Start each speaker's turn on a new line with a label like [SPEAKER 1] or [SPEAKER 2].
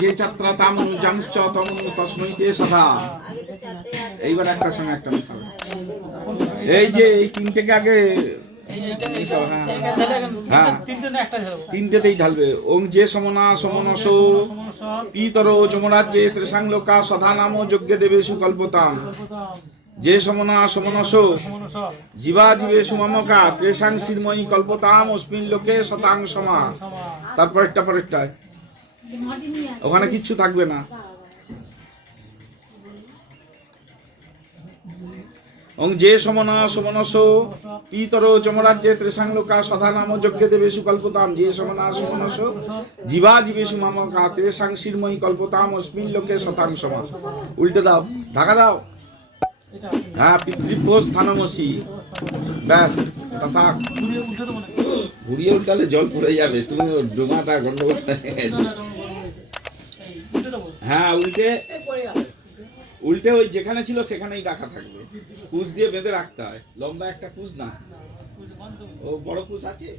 [SPEAKER 1] যে ছাত্রা জাংশ্চ সদা। এইবার একটা সঙ্গে একটা মিশাবে এই যে এই তিনটেকে আগে হ্যাঁ হ্যাঁ
[SPEAKER 2] ছিল
[SPEAKER 1] তিনটেতেই ঢালবে। ওং যে সমনা সমনস পিতর যমরাজ্যে ত্রিসাং লোকা সদা নাম যজ্ঞ দেবে সুকল্পতাম যে সমনা সমনস। জীবা জীবে সুমমকা ত্রেসাং শ্রীময়ী কল্পতাম অস্মিন লোকে শতাং সমা। তারপর একটা ওখানে কিচ্ছু থাকবে না। ওং যে সমনা সমনস, পিতর যমরাজ্যে ত্রিসাং লোকা সদা নাম যজ্ঞ দেবে সুকল্পতাম। যে সমনা সমনস, জীবা জীবে সুমমকা ত্রেসাং শ্রীময়ী কল্পতাম অস্মিন লোকে শতাং সমা। উল্টে দাও, ঢাকা দাও। হ্যাঁ পিতৃভ্য স্থানমসি ব্যাস
[SPEAKER 2] ঘুরিয়ে
[SPEAKER 1] উল্টালে জল পড়ে যাবে। তুমি ডোমাটা গন্ডগোল হ্যাঁ
[SPEAKER 2] উল্টে
[SPEAKER 1] উল্টে ওই যেখানে ছিল সেখানেই ডাকা থাকবে। কুচ দিয়ে বেঁধে রাখতে হয়। লম্বা একটা কুচ না। ও বড় কুচ আছে?